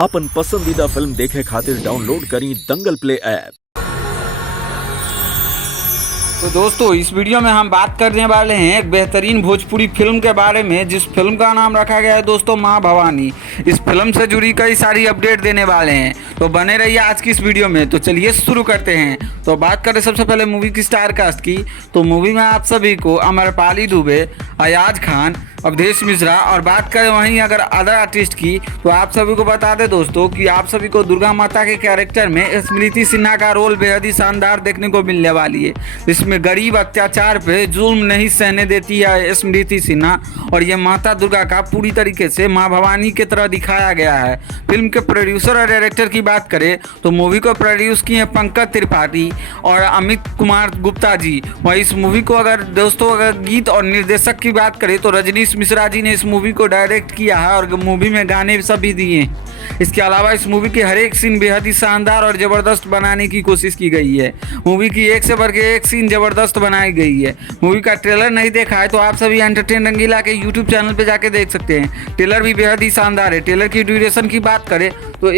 अपन पसंदीदा फिल्म देखे खातिर डाउनलोड करी दंगल प्ले ऐप। तो दोस्तों इस वीडियो में हम बात करने वाले हैं एक बेहतरीन भोजपुरी फिल्म के बारे में, जिस फिल्म का नाम रखा गया है दोस्तों माँ भवानी। इस फिल्म से जुड़ी कई सारी अपडेट देने वाले हैं, तो बने रहिए आज की इस वीडियो में। तो चलिए शुरू करते हैं। तो बात करें सबसे पहले मूवी की स्टार कास्ट की, तो मूवी में आप सभी को अमरपाली दुबे, अयाज खान, अवधेश मिश्रा, और बात करें वहीं अगर अदर आर्टिस्ट की, तो आप सभी को बता दें दोस्तों कि आप सभी को दुर्गा माता के कैरेक्टर में स्मृति सिन्हा का रोल बेहद ही शानदार देखने को मिलने वाली है। इसमें गरीब अत्याचार पे जुल्म नहीं सहने देती है स्मृति सिन्हा, और ये माता दुर्गा का पूरी तरीके से माँ भवानी की तरह दिखाया गया है। फिल्म के प्रोड्यूसर और डायरेक्टर की बात करें तो मूवी को प्रोड्यूस किए पंकज त्रिपाठी और अमित कुमार गुप्ता जी। वहीं इस मूवी को अगर गीत और निर्देशक की बात करें तो रजनीश मिश्रा जी ने इस मूवी को डायरेक्ट किया है और मूवी में गाने सभी दिए। इसके अलावा इस मूवी के हर एक सीन बेहद ही शानदार और ज़बरदस्त बनाने की कोशिश की गई है। मूवी की एक से बढ़ के एक सीन ज़बरदस्त बनाई गई है। मूवी का ट्रेलर नहीं देखा है तो आप सभी एंटरटेन रंगीला के यूट्यूब चैनल पे जाके देख सकते हैं। ट्रेलर भी बेहद ही शानदार है। ट्रेलर की ड्यूरेशन की बात करें तो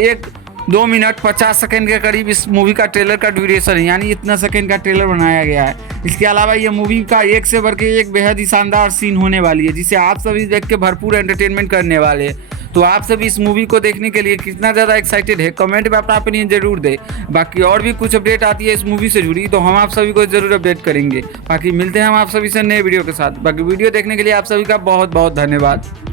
2 मिनट 50 सेकंड के करीब इस मूवी का ट्रेलर का ड्यूरेशन है, यानी इतना सेकंड का ट्रेलर बनाया गया है। इसके अलावा ये मूवी का एक से बढ़ के एक बेहद ही शानदार सीन होने वाली है, जिसे आप सभी देख के भरपूर एंटरटेनमेंट करने वाले हैं। तो आप सभी इस मूवी को देखने के लिए कितना ज़्यादा एक्साइटेड है, कमेंट में अपना ओपिनियन जरूर दें। बाकी और भी कुछ अपडेट आती है इस मूवी से जुड़ी तो हम आप सभी को जरूर अपडेट करेंगे। बाकी मिलते हैं हम आप सभी से नए वीडियो के साथ। बाकी वीडियो देखने के लिए आप सभी का बहुत बहुत धन्यवाद।